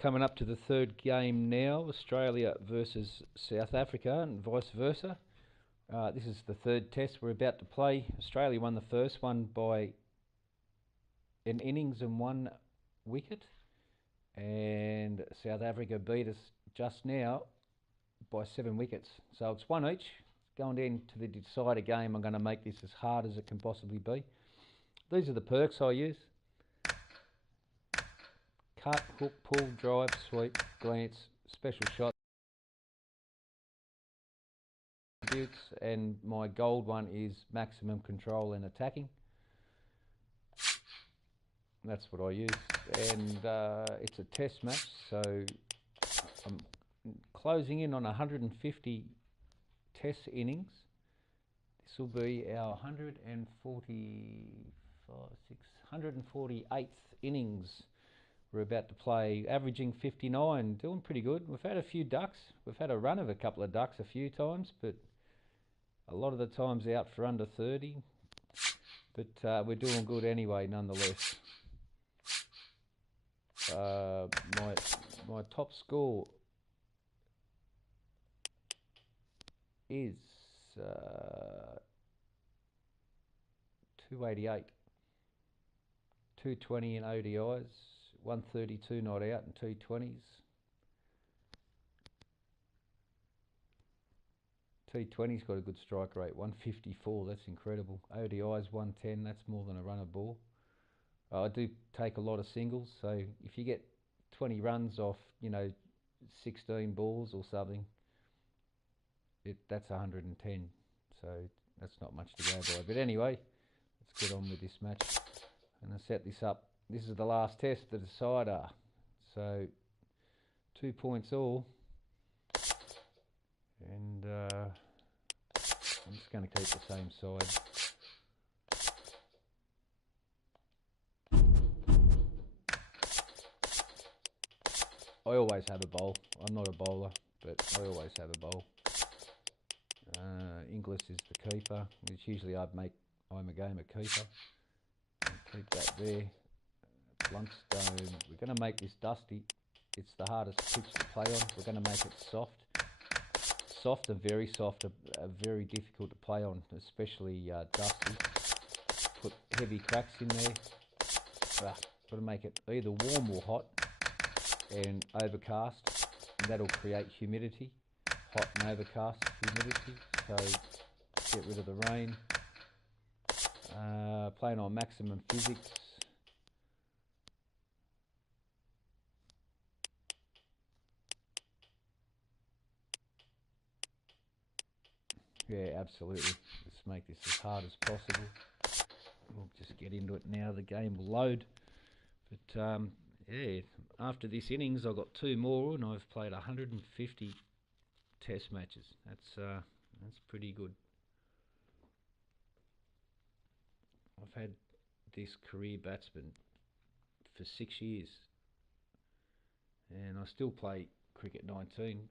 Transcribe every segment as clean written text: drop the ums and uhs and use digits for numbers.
Coming up to the third game now, Australia versus South Africa and vice versa. This is the third test we're about to play. Australia won the first one by an innings and 1 wicket, and South Africa beat us just now by 7 wickets. So it's one each. Going into the decider game, I'm going to make this as hard as it can possibly be. These are the perks I use. Cut, hook, pull, drive, sweep, glance, special shot. And my gold one is maximum control and attacking. That's what I use. And it's a test match, so I'm closing in on 150 test innings. This will be our 148th innings we're about to play, averaging 59, doing pretty good. We've had a few ducks. We've had a run of a couple of ducks a few times, but a lot of the times out for under 30. But we're doing good anyway, nonetheless. My top score is 288, 220 in ODIs, 132 not out and 220s. T20's got a good strike rate, 154, that's incredible. ODI's 110, that's more than a run of ball. I do take a lot of singles, so if you get 20 runs off, 16 balls or something, that's 110, so that's not much to go by. But anyway, let's get on with this match. I'm going to set this up. This is the last test, the decider. So 2 points all. And I'm just going to keep the same side. I always have a bowl. I'm not a bowler, but I always have a bowl. Inglis is the keeper, which usually I'm a game of keeper. Keep that there. Bluntstone. We're going to make this dusty. It's the hardest pitch to play on. We're going to make it soft. Soft and very soft are very difficult to play on, especially dusty. Put heavy cracks in there. Got to make it either warm or hot and overcast, and that'll create humidity. Hot and overcast humidity. So get rid of the rain. Playing on maximum physics. Yeah, absolutely. Let's make this as hard as possible. We'll just get into it now. The game will load. But yeah, after this innings, I've got 2 more, and I've played 150 test matches. That's pretty good. I've had this career batsman for 6 years, and I still play cricket 19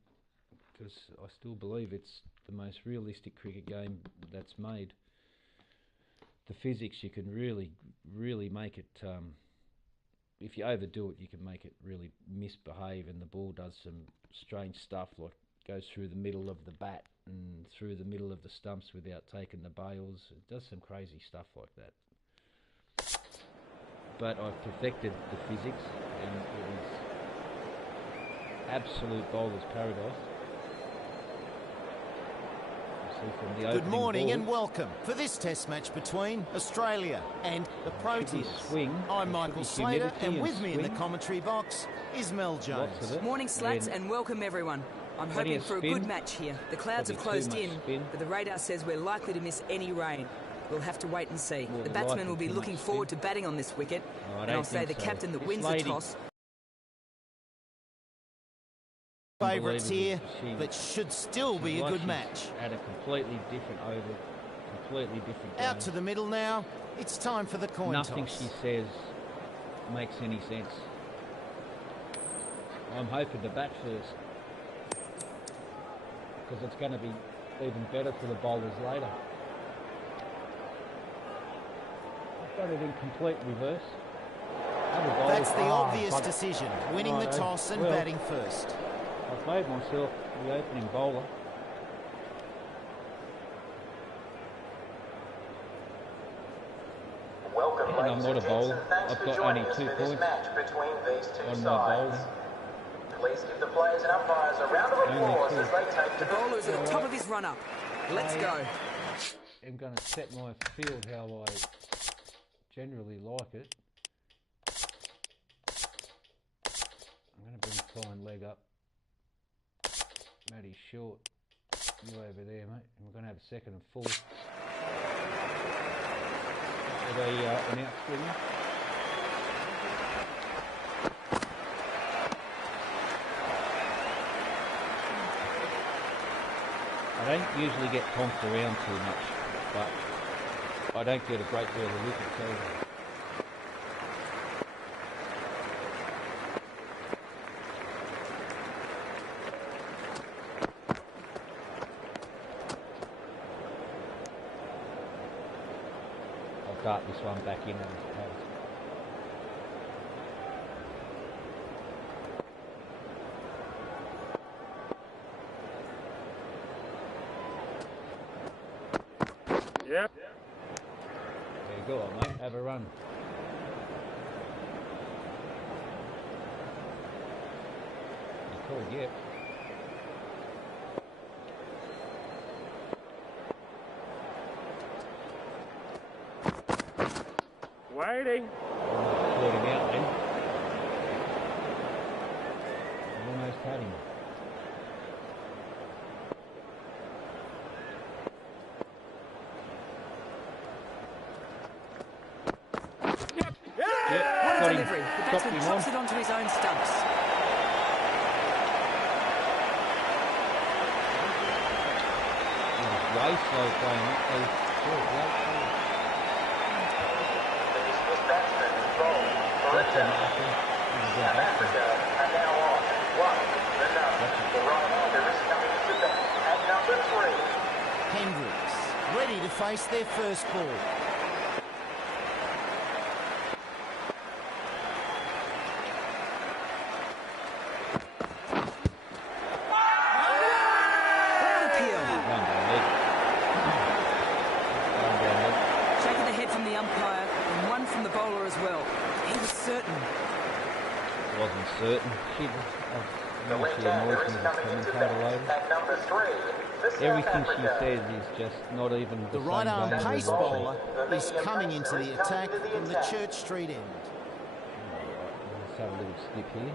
because I still believe it's the most realistic cricket game that's made. The physics, you can really make it, if you overdo it, you can make it really misbehave, and the ball does some strange stuff, like goes through the middle of the bat and through the middle of the stumps without taking the bails. It does some crazy stuff like that. But I've perfected the physics, and it is absolute bowler's paradise. Good morning and welcome for this test match between Australia and the Proteas. I'm Michael Slater, and with me in the commentary box is Mel Jones. Morning, Slats, and welcome everyone. I'm hoping for a good match here. The clouds have closed in, but the radar says we're likely to miss any rain. We'll have to wait and see. The batsmen will be looking forward to batting on this wicket, and I'll say the captain that wins the toss. Favourites here, but should still be a good match. At a completely different over, completely different game. Out to the middle now. It's time for the coin toss. Nothing she says makes any sense. I'm hoping to bat first, because it's going to be even better for the bowlers later. I've got it in complete reverse. That's the obvious decision, winning the toss and batting first. I've made myself the opening bowler. And I'm not a bowler. I've got only 2 points on my bowling. Please give the players and umpires a round of applause as they take the bowler's at the top of his run-up. Let's go. I'm going to set my field how I generally like it. I'm going to bring fine leg up. Matty short. You over there, mate. And we're going to have a second and full. Are they announced winner? I don't usually get tonked around too much, but I don't get a great deal of wickets either. I'll dart this one back in and pass. Yep. There you go, mate. Have a run. You called yet. Waiting. Almost caught him out then. Almost had him. What a delivery. The batsman chops it onto his own stumps. Way slow playing up those short late balls. This batsman is bowling for a South Africa are now on 1-0. The right-hander is coming to bat at number 3. Hendricks, ready to face their first ball. Certain. Everything she says is just not even the right arm pace bowler is coming into the attack from the Church Street end. Let's have a little snip here.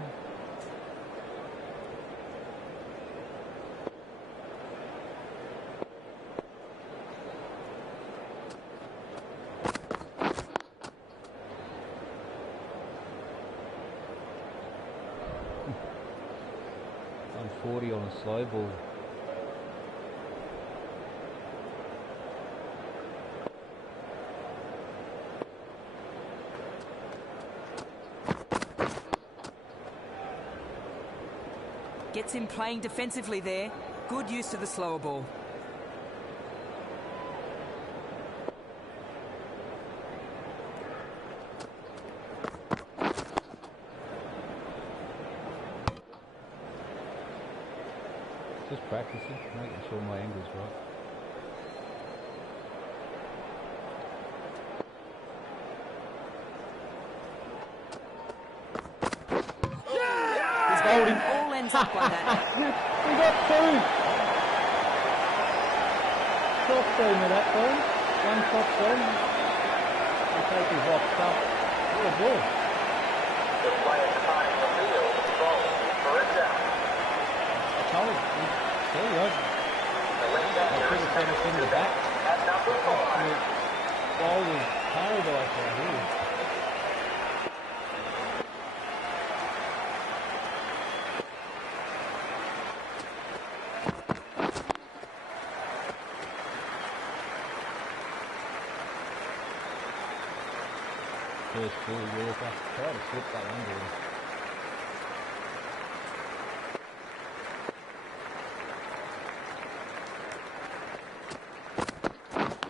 I'm 40 on a slow ball. Gets him playing defensively there. Good use of the slower ball. Just practicing, making sure my angle's right. He's bowling. All ends up by that. We got 2. Top seam of that ball. 1 top seam. We'll take his off stuff. What a ball. The player departing the field is bowling for a down. I told you. There you go. The left-hander is coming in to the bat back. at number 5. Ball was paradise out here. First ball, Yorker. Try to slip that under him.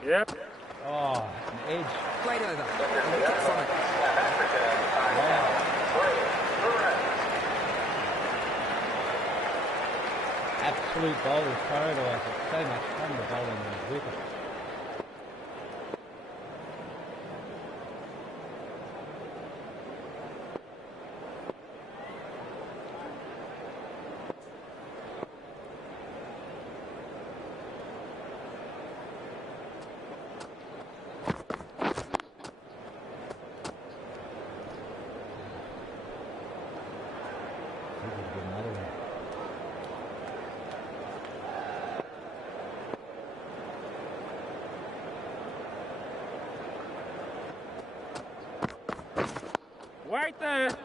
Yep. Oh, an edge. Great over. Wicket from it. South Africa are now Absolute bowler's paradise. It's so much fun to bowl in those wickets. Right there.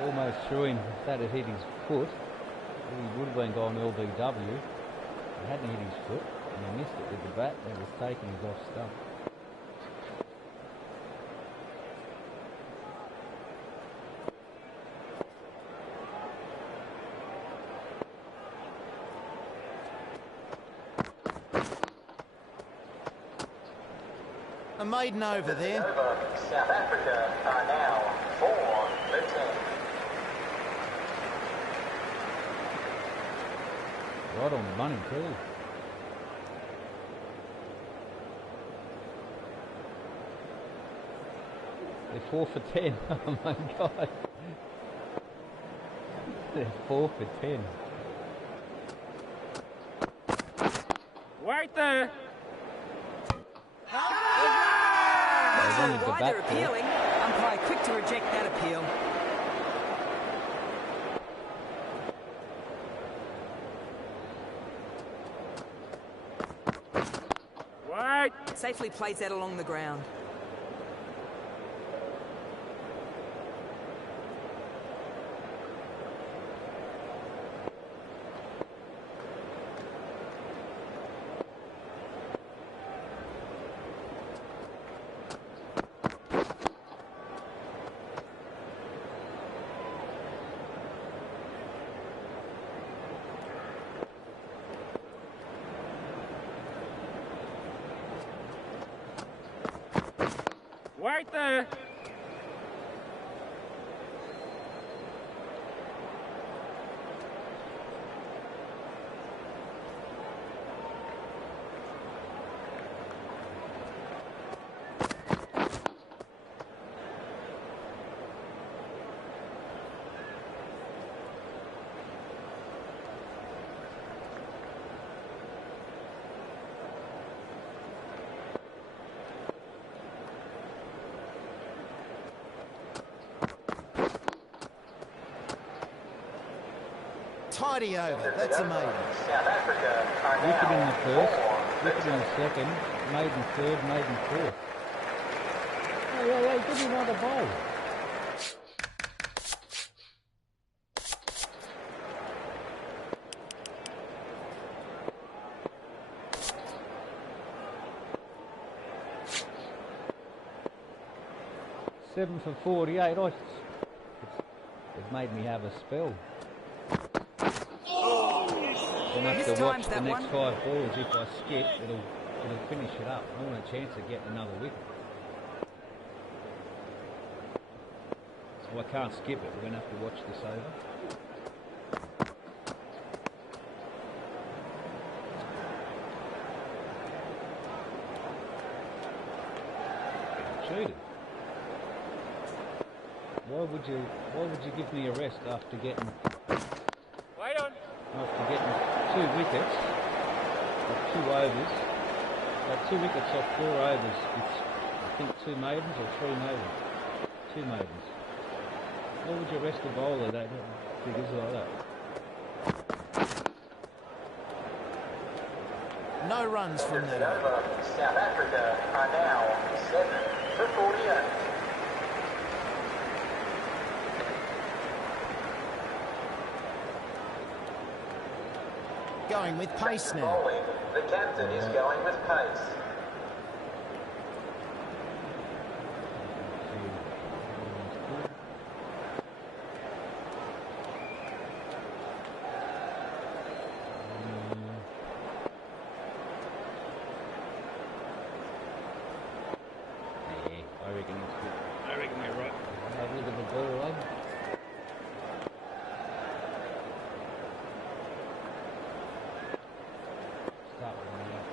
Almost threw him. If that had hit his foot, he would have been gone LBW. It hadn't hit his foot, and he missed it with the bat. That was taking his off stump. A maiden over there. South Africa are now 4 for 10. Right on the money too. They're 4 for 10. Oh my God. They're 4 for 10. Right there. Why they're appealing. Umpire quick to reject that appeal. Right. Safely plays that along the ground. Right there. Tidy over. That's a maiden. South Africa are Wicket in the first, 4 wicket in the second, maiden third, maiden fourth. Hey, give me another bowl. Seven for 48. It's made me have a spell. I'll have to watch the next 5 balls. If I skip, it'll finish it up. I want a chance of getting another wicket. So I can't skip it. We're going to have to watch this over. Cheated. Why would you give me a rest after getting... Wait on. getting 2 wickets, or 2 overs. But 2 wickets off 4 overs. It's, I think, 2 maidens or 3 maidens. 2 maidens. What would you rest a bowler that figures like that? No runs from that. Over. South Africa are now 7 for 48. Going with pace now. Bowling. The captain is going with pace. I reckon we're right. Have a look at the ball, lad. Start with me up.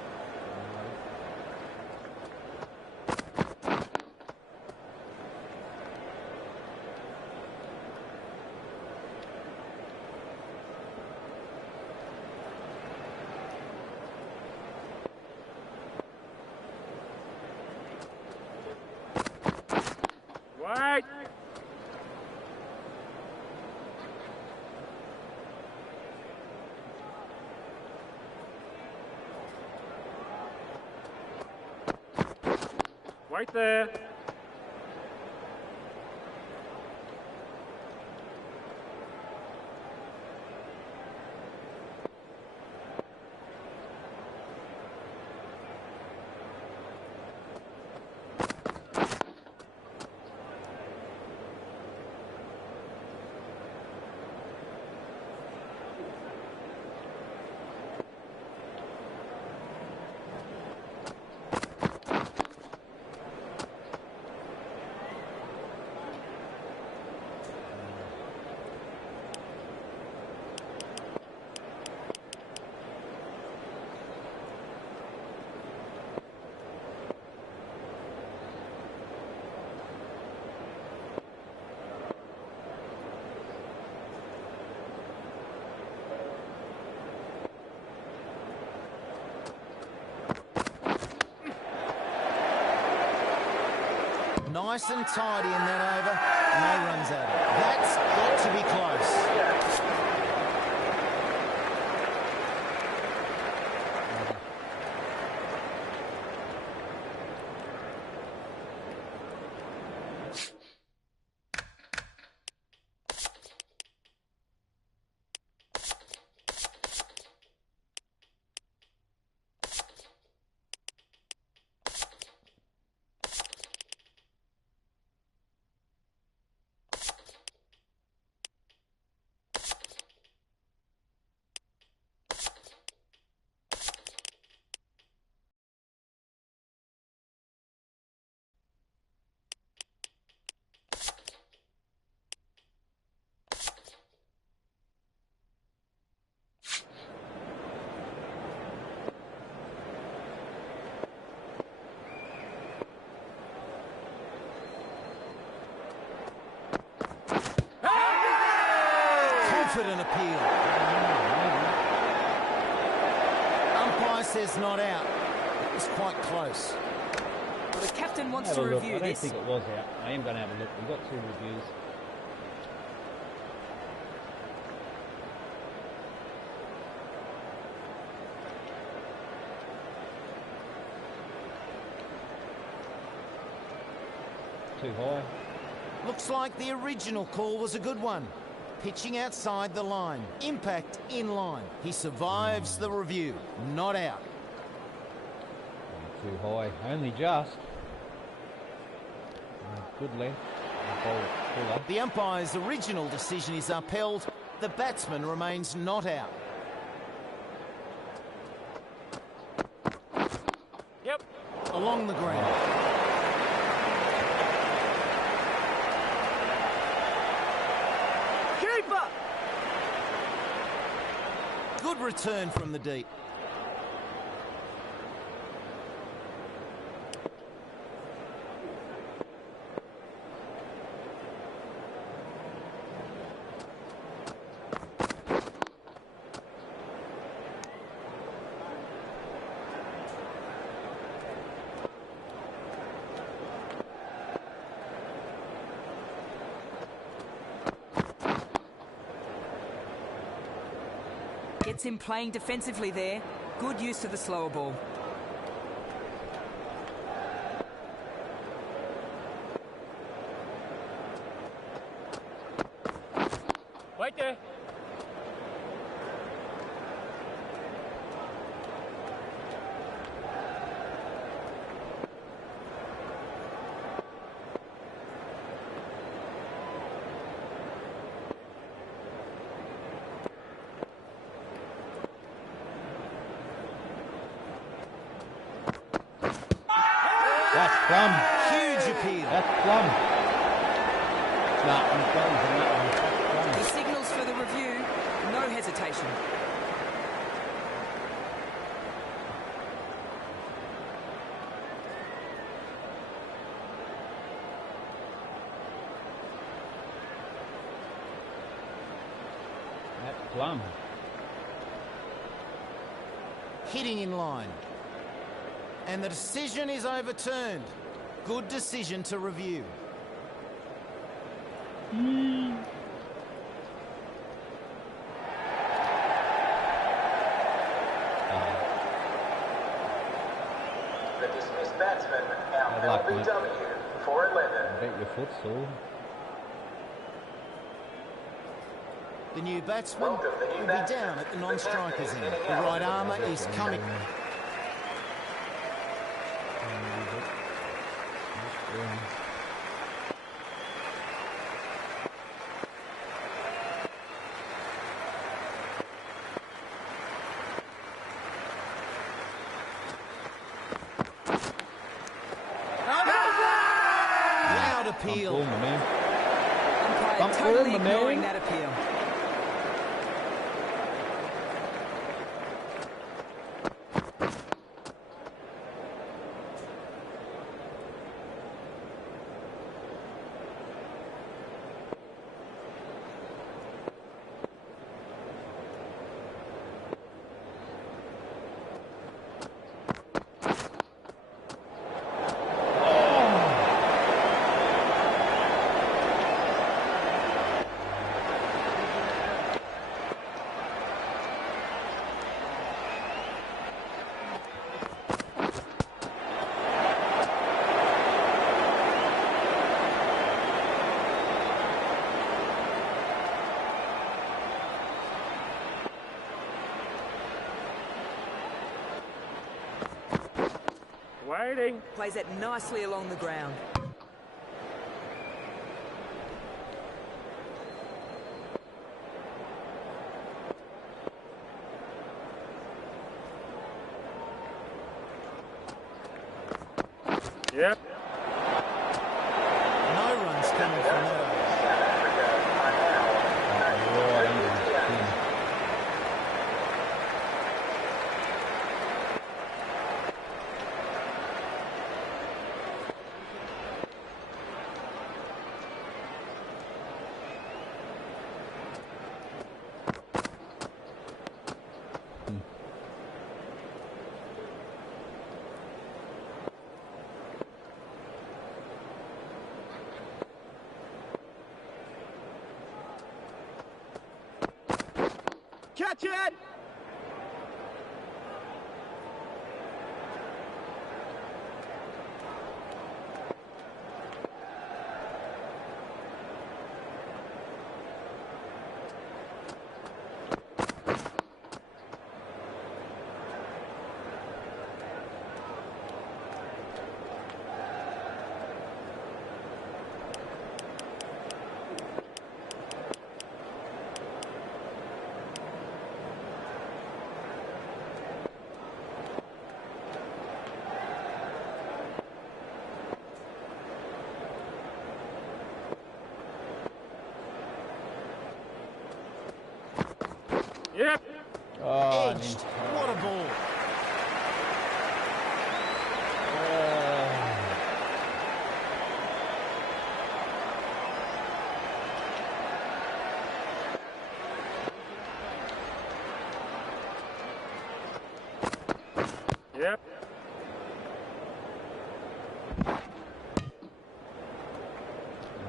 Wait. Wait there. Nice and tidy in that over. No runs out. That's got to be close. Confident appeal. Umpire says not out. It was quite close. Well, the captain wants Have to a look. review I don't this. think it was out. I am going to have a look. We've got 2 reviews. Too high. Looks like the original call was a good one. Pitching outside the line. Impact in line. He survives the review. Not out. Too high. Only just. Good length. Fuller. The umpire's original decision is upheld. The batsman remains not out. Yep. Along the ground. Keeper! Good return from the deep. Gets him playing defensively there. Good use of the slower ball. Wait there. That's plum. Huge appeal. That's plum. Nah, I'm going for that one. He signals for the review. No hesitation. That's plum. Hitting in line. And the decision is overturned. Good decision to review. The dismissed batsman, I'd our like that. LBW, for 11. I bet your foot's sore. The new batsman Welcome, the new will be batsman. down at the The non-strikers captain end. is The getting right out. armour is coming. Loud appeal. Bump form, man. Umpire Bump totally form, man. ignoring that appeal. Waiting. Plays that nicely along the ground. Yep. No runs coming from that. South Africa are now Catch it! Yep. Oh, Edged. What a ball. Yep.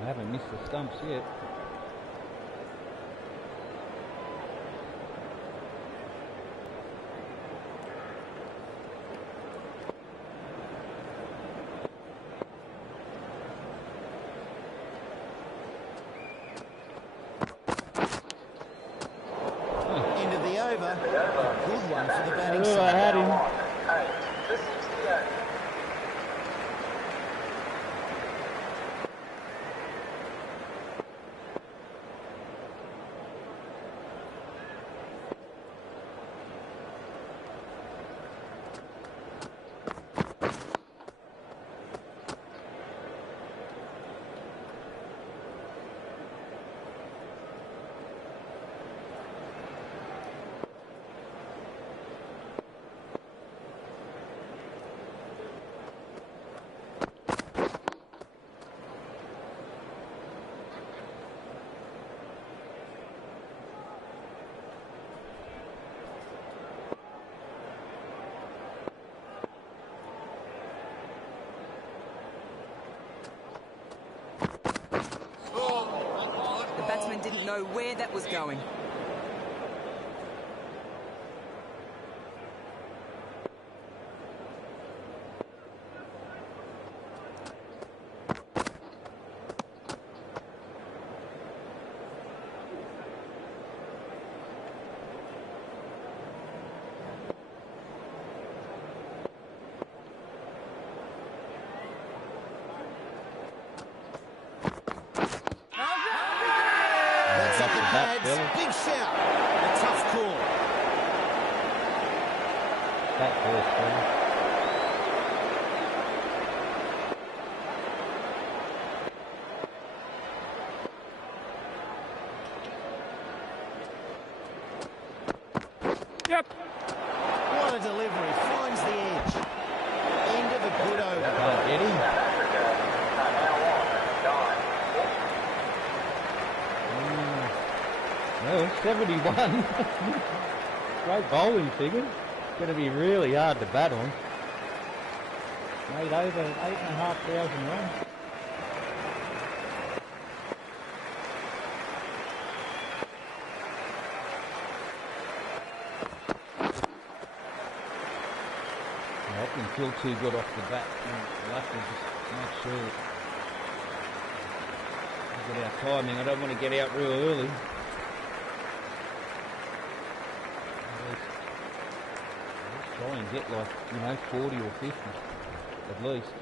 I haven't missed the stumps yet. over. A good one for the batting I side. had him. 8-68. The batsman didn't know where that was going. That's up the That, pads. Billy. Big shout. A tough call. That first, Billy. Yep. What a delivery. Finds the edge. End of a good over. Can't get him. No, 71. Great bowling figure. It's going to be really hard to bat on. Made over 8,500 runs. I didn't feel too good off the bat. We'll have to just make sure that we get our timing. I don't want to get out real early. Let's try and get like, 40 or 50 at least.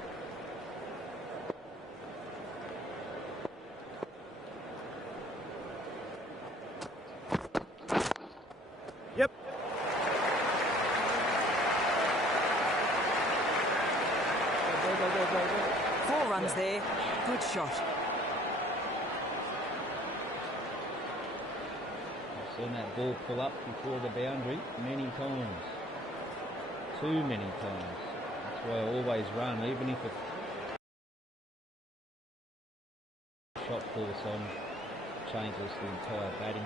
Yep. Go. 4 runs there. Good shot. I've seen that ball pull up before the boundary many times. Too many times. That's why I always run, even if a shot force on, changes the entire batting.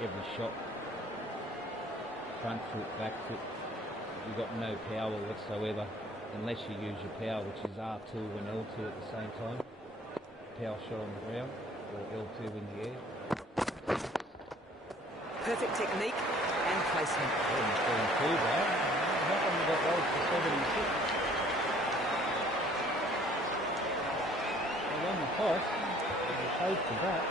Every shot, front foot, back foot, you've got no power whatsoever, unless you use your power, which is R2 and L2 at the same time. Power shot on the ground, or L2 in the air. Perfect technique and placement. How come you got rolled for 76? They won the toss, they chose to bat.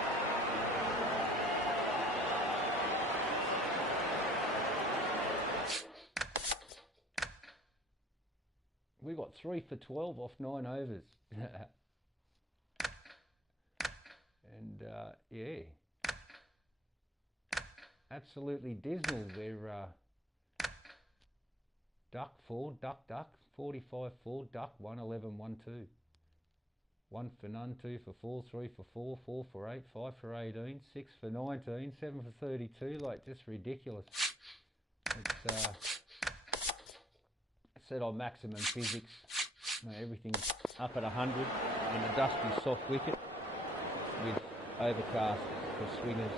We got 3 for 12 off 9 overs. And yeah, absolutely dismal. They're duck 4, duck, 45 4, duck 1, 11 1 2. 1 for none, 2 for 4, 3 for 4, 4 for 8, 5 for 18, 6 for 19, 7 for 32, like just ridiculous. It's set on maximum physics, everything's up at 100 and a dusty soft wicket with overcast for swingers.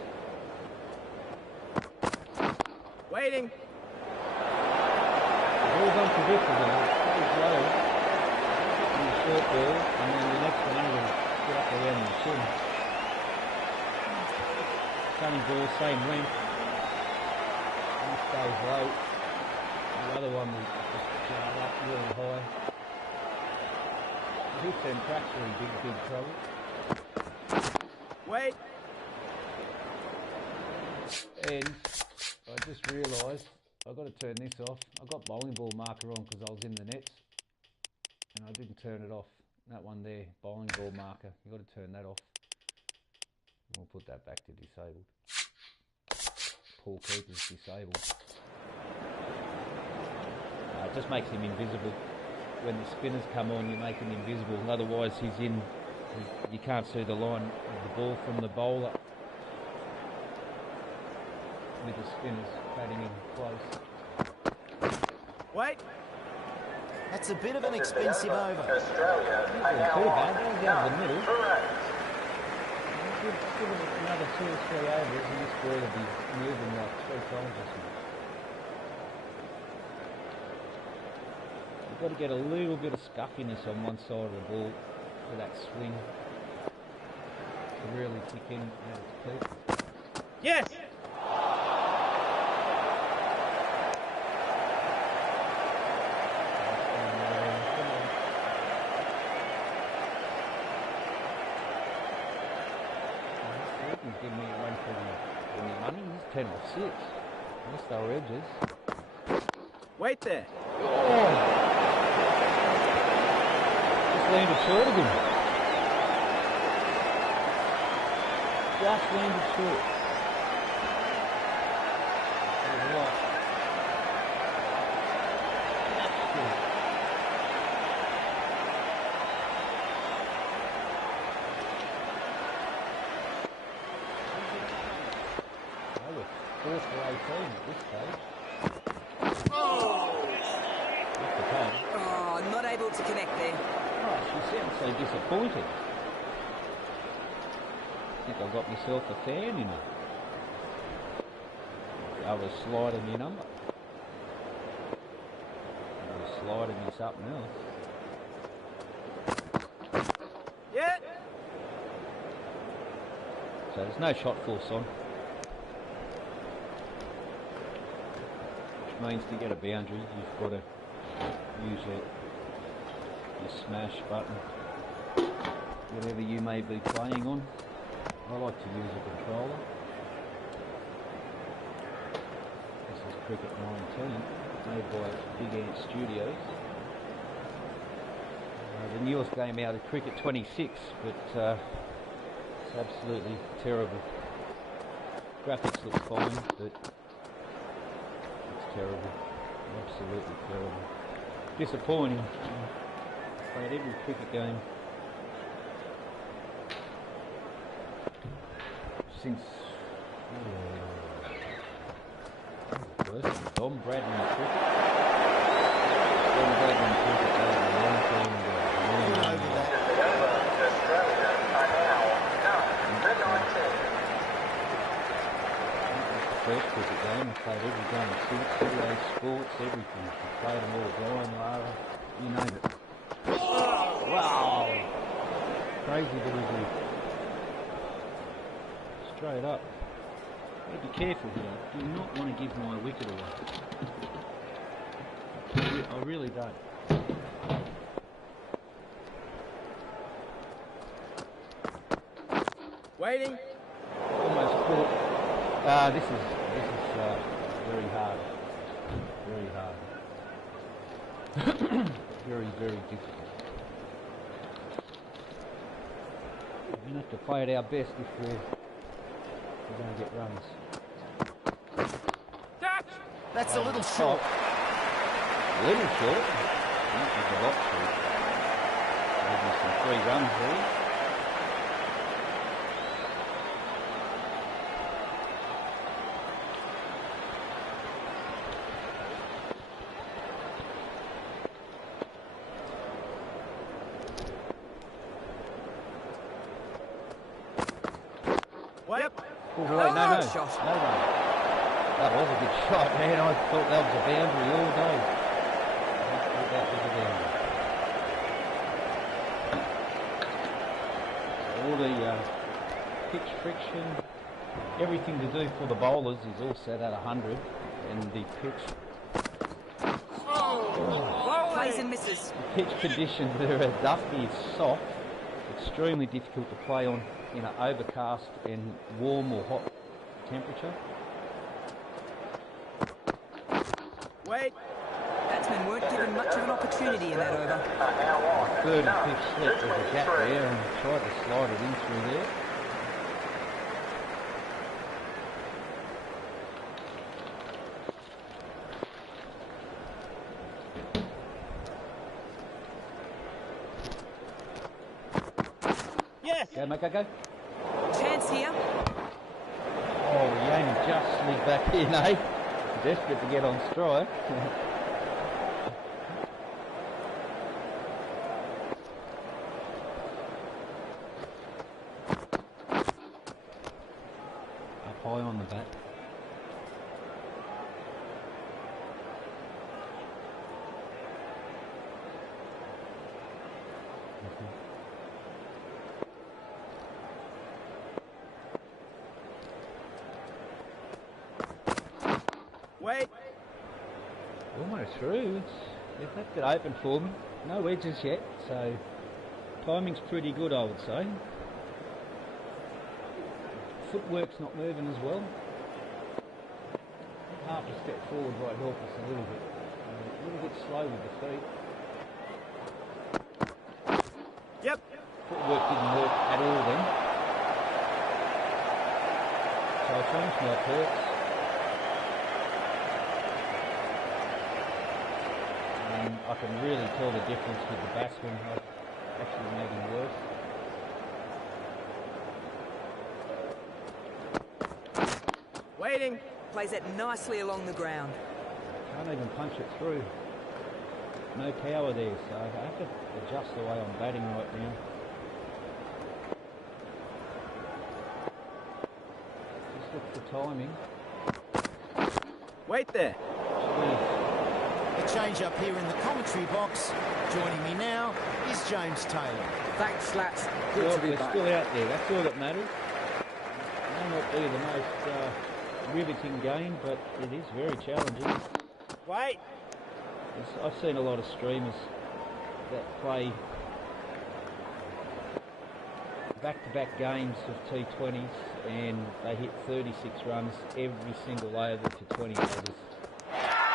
Waiting. The ball's unpredictable, it stays low in the short ball and then the next one will get up around the chin. Sunny ball, same length, one stays low, the other one will just jump up really high. If hits them cracks, we're in big trouble. Wait. And I just realised I've got to turn this off. I've got bowling ball marker on because I was in the nets and I didn't turn it off. That one there, bowling ball marker, you've got to turn that off. And we'll put that back to disabled. Paul Keeper's disabled. It just makes him invisible. When the spinners come on, you make him invisible. Otherwise, you can't see the line of the ball from the bowler with the spinners batting in close. Wait. That's a bit of an expensive over. Australia are now Too on. bad. That was out of the middle. Correct. Give it another 2 or 3 overs and this ball will be moving like 3 times or something. You've got to get a little bit of scuffiness on one side of the ball for that swing to really kick in at its peak. Yes. He's giving me a run for the money. He's 10 off 6. Unless they were edges. Wait there. Oh! Just landed short of him. Just landed short. Right. That's good. Well, we're 4 for 18 at this stage. Oh, not able to connect there. Oh, she sounds so disappointed. I think I got myself a fan, you know. I was sliding your number. I was sliding me something else. Yeah. So there's no shot force on. Which means to get a boundary, you've got to use your smash button, whatever you may be playing on. I like to use a controller. This is Cricket 19, made by Big Ant Studios. The newest game out is Cricket 26, but it's absolutely terrible. Graphics look fine, but it's terrible. Absolutely terrible. Disappointing. Played every cricket game since Dom Bradman cricket. Dom Bradman cricket that was a long time ago. Over that. Australia are now done. The 19. First cricket game, I played every game since, CA Sports, everything. I played them all, Brian Lara, you name it. Wow! Crazy delivery. Straight up. Gotta be careful here. Do not want to give my wicket away. I really don't. Waiting. Almost caught. This is very hard. Very hard. Very, very difficult. We're going to have to play it our best if we're going to get runs. Touch. That's a little short. A little short. That was a lot short. Maybe some 3 runs there. Yep. Oh, right, no. Shot. No. That was a good shot, man. I thought that was a boundary all day. I thought that was a boundary. All the pitch friction, everything to do for the bowlers is all set at 100, and the pitch Plays and misses. pitch conditions there at Dusty is soft, extremely difficult to play on in an overcast and warm or hot temperature. Wait. Batsmen weren't given much of an opportunity in that over. Third and fifth slip, there's a gap there, and tried to slide it in through there. Yes. Go, mate, go. Chance here. Oh, he only just slid back in, eh? Desperate to get on strike. Up high on the bat. Wait. Almost through. They've left it open for me. No edges yet, so timing's pretty good, I would say. Footwork's not moving as well. Half a step forward might help us a little bit. A little bit slow with the feet. Yep. Footwork didn't work at all then. So I changed my perks. And I can really tell the difference with the batsman. Actually making it worse. Waiting. Plays that nicely along the ground. Can't even punch it through. No power there, so I have to adjust the way I'm batting right now. Just look for timing. Wait there. Jeez. A change up here in the commentary box. Joining me now is James Taylor. Thanks, lads. Good Well, to be they're back. still out there, that's all that matters. It may not be the most riveting game, but it is very challenging. Wait. I've seen a lot of streamers that play back-to-back games of T20s and they hit 36 runs every single over for 20 overs.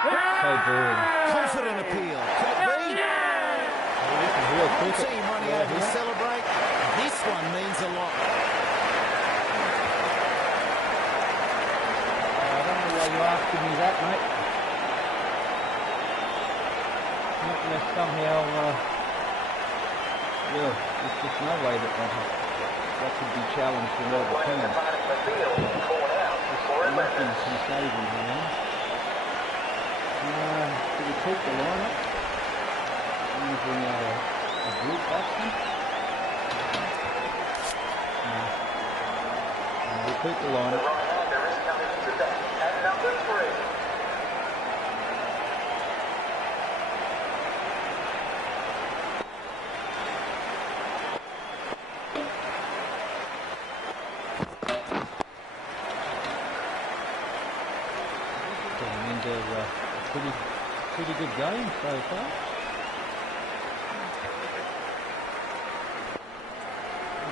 So boring. Confident appeal. Could it be? This is real Whole cricket team running right over to here. celebrate. This one means a lot. I don't know why you're asking me that, mate. Not unless somehow, well, there's just no way that could be challenged in all the teams. Nothing can save him, you know. Do we keep the lineup? I'm going to bring out a group batsman. No. We'll keep the lineup. Right-hander is coming to bat at number 3. Getting into a pretty good game so far.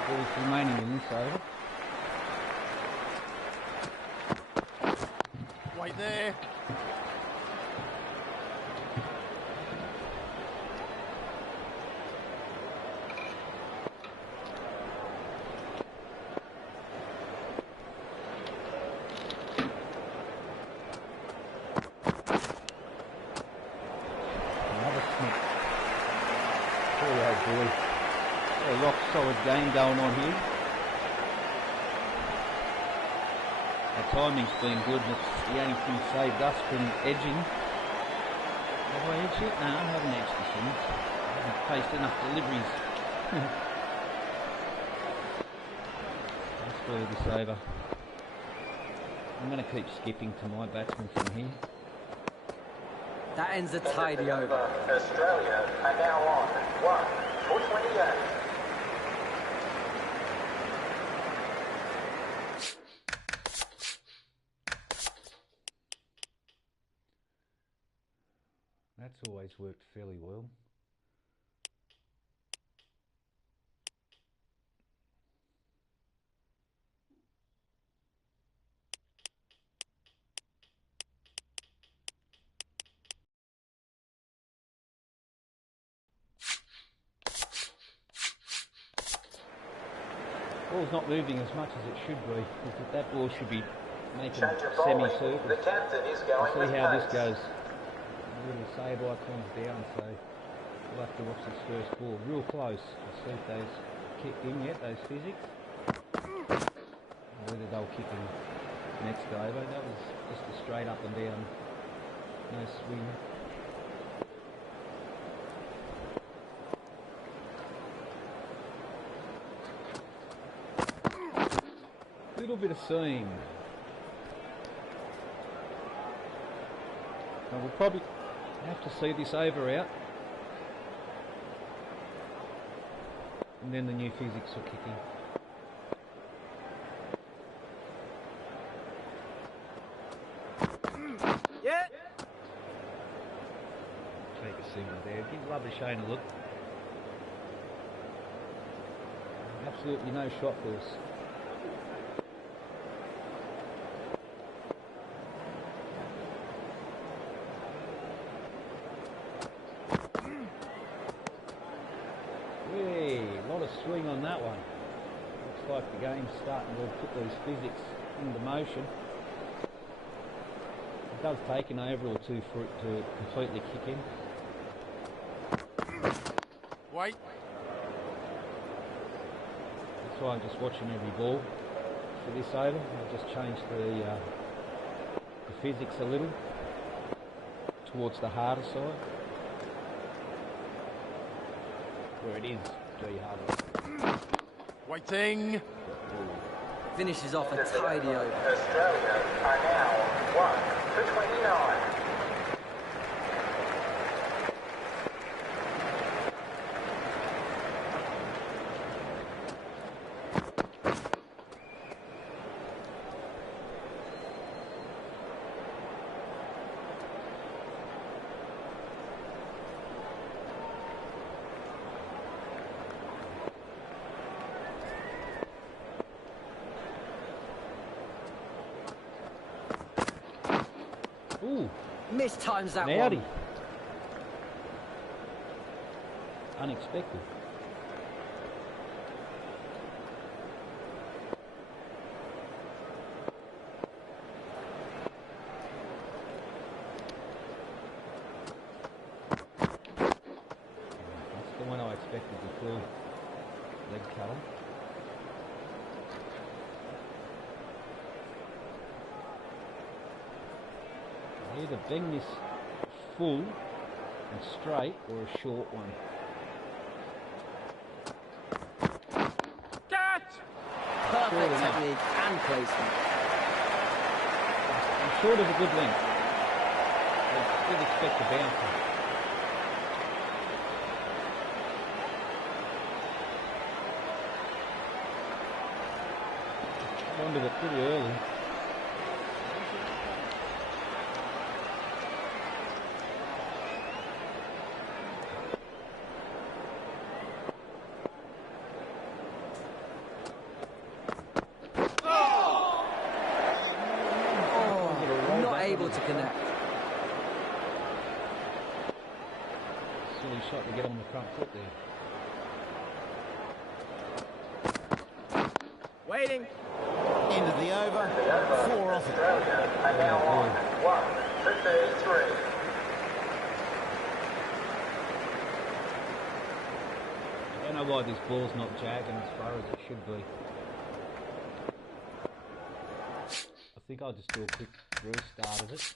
Balls remaining in this over. Wait there. Another snip. Oh boy. A rock solid game going on here. The timing's been good and it's the only thing saved us from edging. Have I edged yet? No, I haven't edged this one. I haven't faced enough deliveries. Let's do this over. I'm going to keep skipping to my batsman from here. That ends a tidy over. Australia are now on 1 for 28. That's always worked fairly well. Ball's not moving as much as it should be. That ball should be making semi-circles. The captain is going see with how pace. this goes. A little save icon's down, so we'll have to watch this first ball. Real close. Let's see if those kicked in yet, those physics. Or whether they'll kick in next over. That was just a straight up and down, no swing. Little bit of seam. Now we'll probably have to see this over out, and then the new physics will kick in. Yeah. Take a single there. Give Lovely Shane a look. Absolutely no shot force. Swing on that one. Looks like the game's starting to put these physics into motion. It does take an over or two for it to completely kick in. Wait. That's why I'm just watching every ball for this over. I've just changed the physics a little towards the harder side. Where it is very hard. Waiting. Finishes off a tidy over. Australia are now 1 for 29. Ooh, Mistimes that Naughty. one. Unexpected. That's the one I expected before. Leg colour. Either bend this full and straight or a short one. Catch! Perfect technique and placement. I'm short of a good length. I did expect a bouncer. Onto it pretty early. Able to connect. Silly shot to get on the front foot there. Waiting. End of the over. 4 off it. Australia are now on 1 for 33. I don't know why this ball's not jagging as far as it should be. I think I'll just do a quick restart of it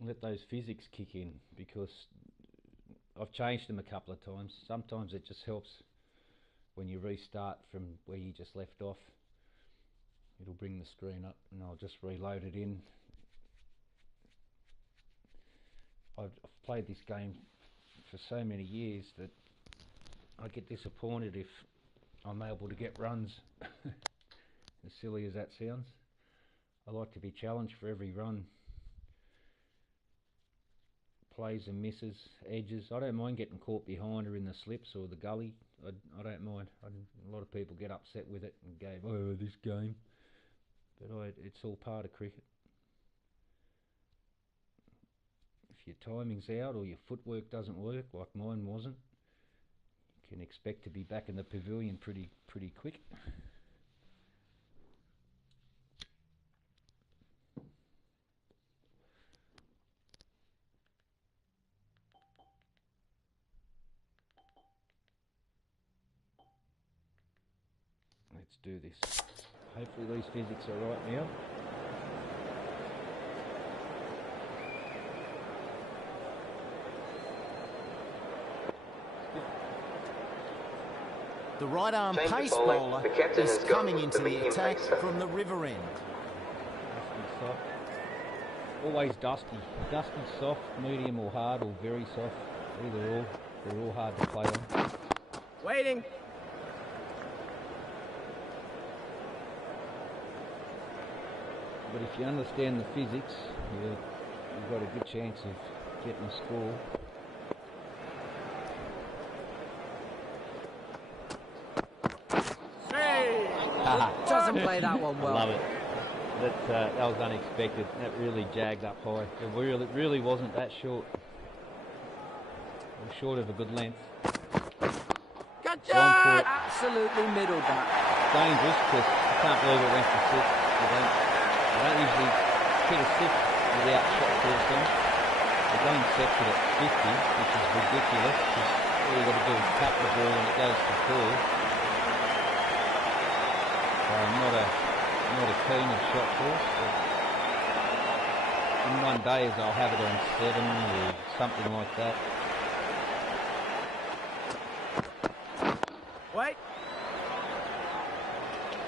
and let those physics kick in, because I've changed them a couple of times. Sometimes it just helps when you restart from where you just left off. It'll bring the screen up and I'll just reload it in. I've played this game for so many years that I get disappointed if I'm able to get runs, as silly as that sounds. I like to be challenged for every run. Plays and misses, edges. I don't mind getting caught behind her in the slips or the gully. I don't mind. A lot of people get upset with it and go, oh, this game. But it's all part of cricket. If your timing's out or your footwork doesn't work, like mine wasn't, can expect to be back in the pavilion pretty quick. Let's do this. Hopefully these physics are right now. The right arm pace bowler is coming into the attack from the river end. Dusty soft. Always dusty. Dusty soft, medium or hard or very soft. Either or. They're all hard to play on. Waiting. But if you understand the physics, you've got a good chance of getting a score. Doesn't play that one well. I love it. That was unexpected. That really jagged up high. It really wasn't that short. It was short of a good length. Gotcha! Absolutely middled that. Dangerous because I can't believe it went to 6. You don't usually hit a 6 without shot forcing. They don't set it at 50, which is ridiculous because all you've got to do is tap the ball and it goes to 4. I'm not a keen of shot force. In one day I'll have it on 7 or something like that. Wait.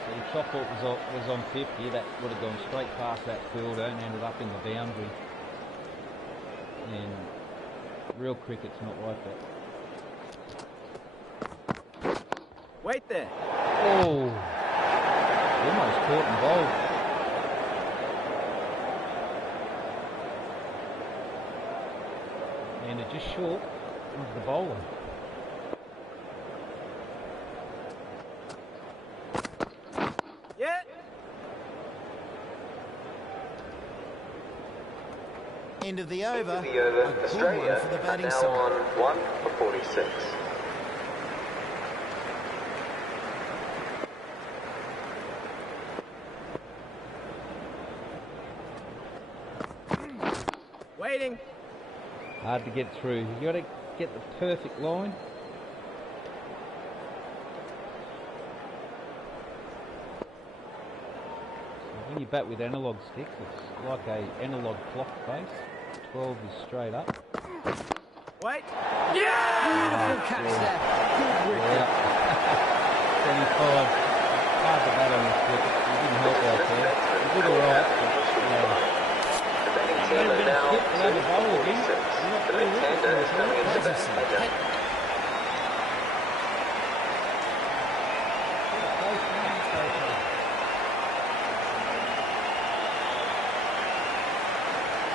So the top ball was on 50. That would have gone straight past that fielder and ended up in the boundary. And real cricket's not like that. Wait there. Oh. Almost caught and bowled. And it just short into the bowler. Yeah. End of the over. End of the over. A good Australia one for the batting now side. on 1 for 46. Waiting. Hard to get through. You got to get the perfect line. So when you bat with analog sticks, it's like a analog clock face. 12 is straight up. Wait. Yeah! Beautiful catch there. Good wicket. Yeah. 25. Hard to bat on this wicket. You didn't help out there. You did alright. The batting team are now 2 for 46. The left-hander is coming into the bat.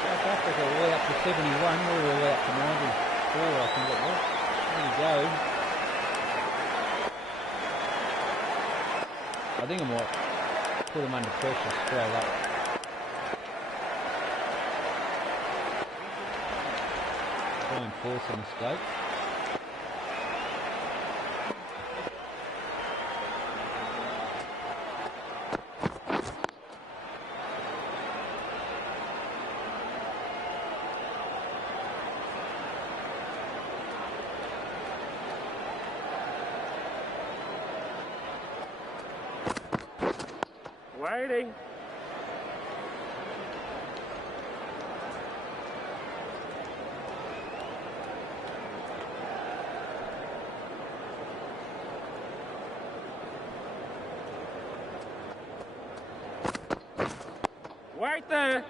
South Africa all the way up to 71, we're all the way up to 94, I think it was. There you go. I think I might put them under pressure straight up. Try and force a mistake. Waiting. Right there.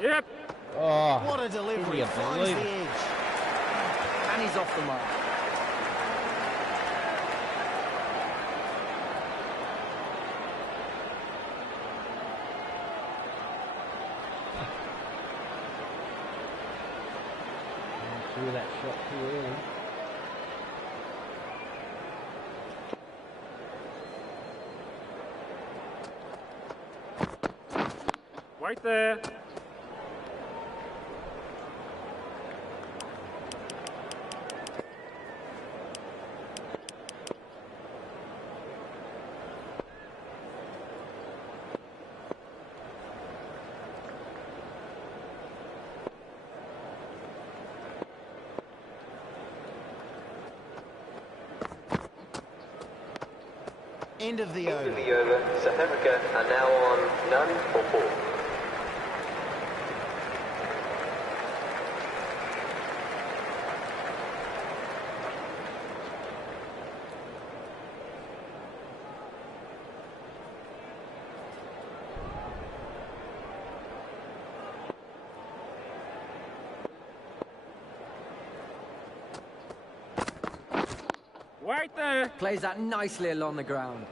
Yep. Oh, What a delivery. you Finds believe the it? edge. And he's off the mark. Threw that shot too early. Wait there. End of the over. South Africa are now on none for 4. Right there. Plays that nicely along the ground.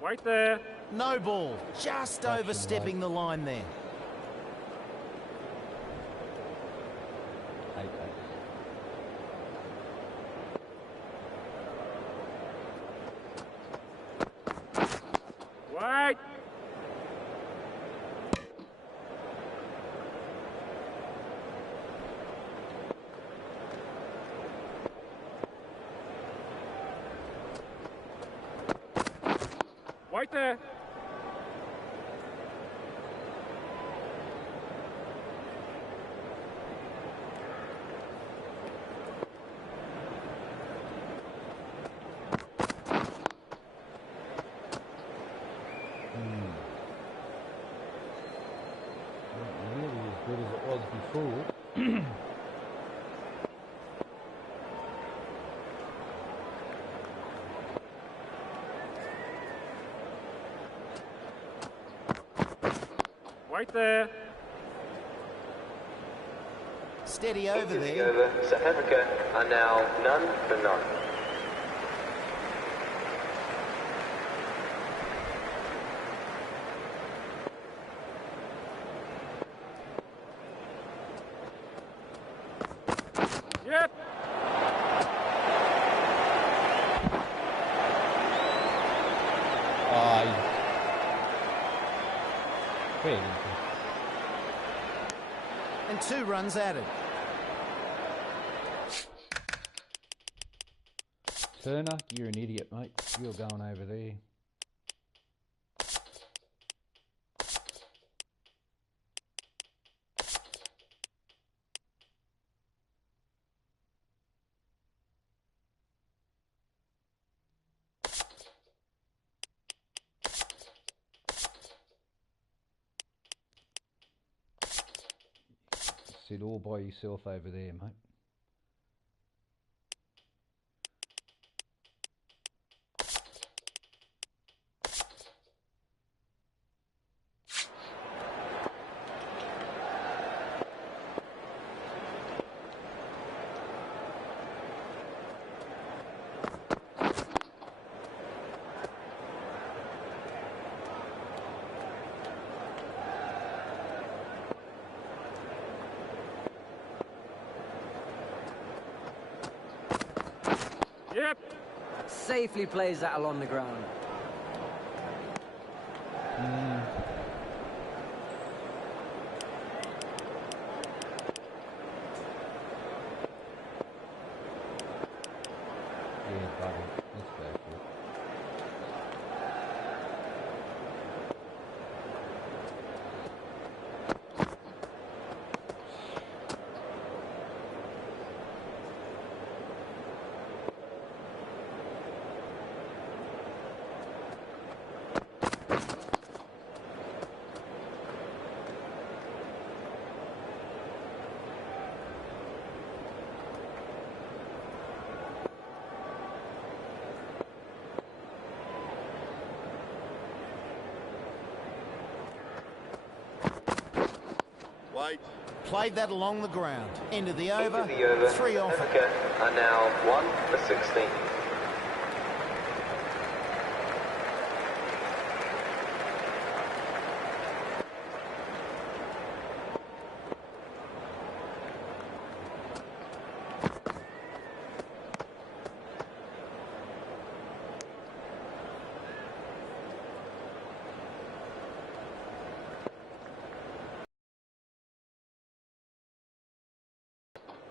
Right there. No ball. Just overstepping the line there. Right. Right there. Not nearly as good as it was before. Right there. Steady over there. South Africa are now none for 9. Yep. And 2 runs added. Turner, you're an idiot, mate. You're going over there. Sit all by yourself over there, mate. Yep. Safely plays that along the ground. Yeah, buddy. Let's go for it. Right. Played that along the ground. End of the over. 3 off. Okay, and now 1 for 16.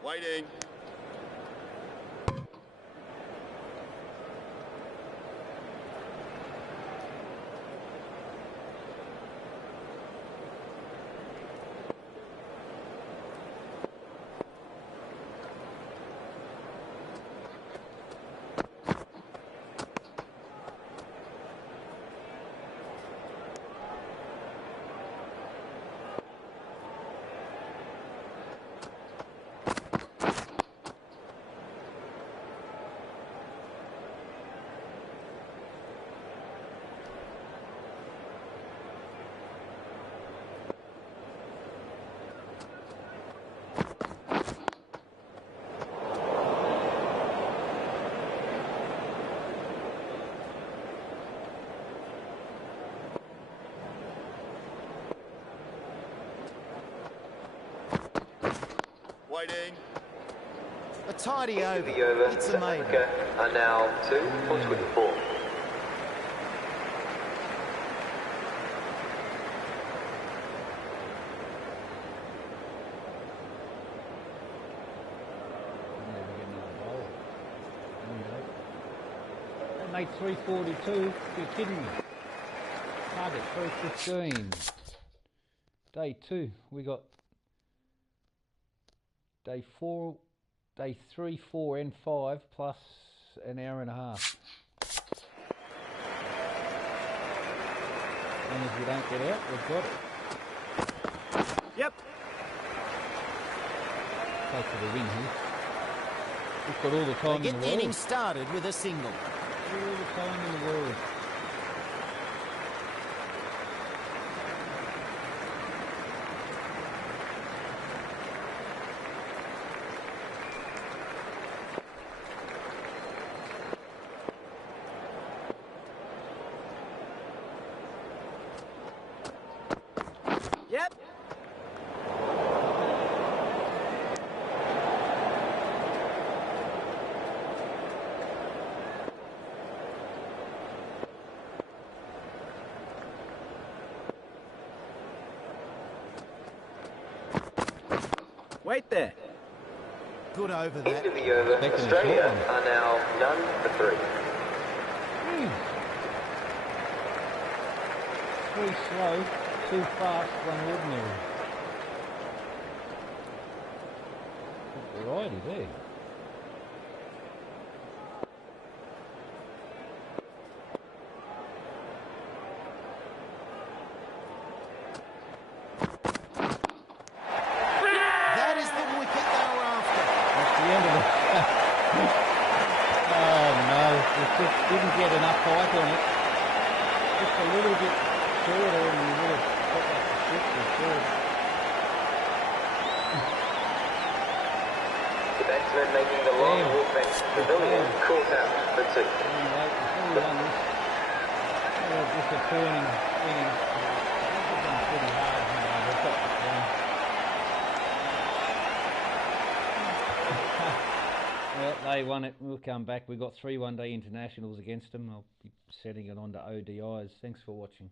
Waiting. Waiting. A tidy over. It's a maiden. Okay, and now 2 for 24. They made 342. You're kidding me. Target 315. Day 2. We got day 4, day 3, 4 and 5 plus an hour and a half. As long as we don't get out, we've got it. Yep. Go for the win here. We've got all the time They in get the the world. inning started with a single. All the time in the world. Yep. Wait there. Good over that. Into the over. Taking a Australia short one. are now none for 3. Three slow, 2 fast, 1 ordinary. Good variety there. That is the wicket they were after. That's the end of it. Oh no, we just didn't get enough height on it. Just a little bit shorter and we would have got that to shift for sure. The batsman making the long walk back to the pavilion, caught out for 2. Anyway, before we won this, a disappointing innings. We've done pretty hard, you know, we've got this one. Well, they won it. We'll come back. We've got 3 one-day internationals against them. I'll be setting it on to ODIs. Thanks for watching.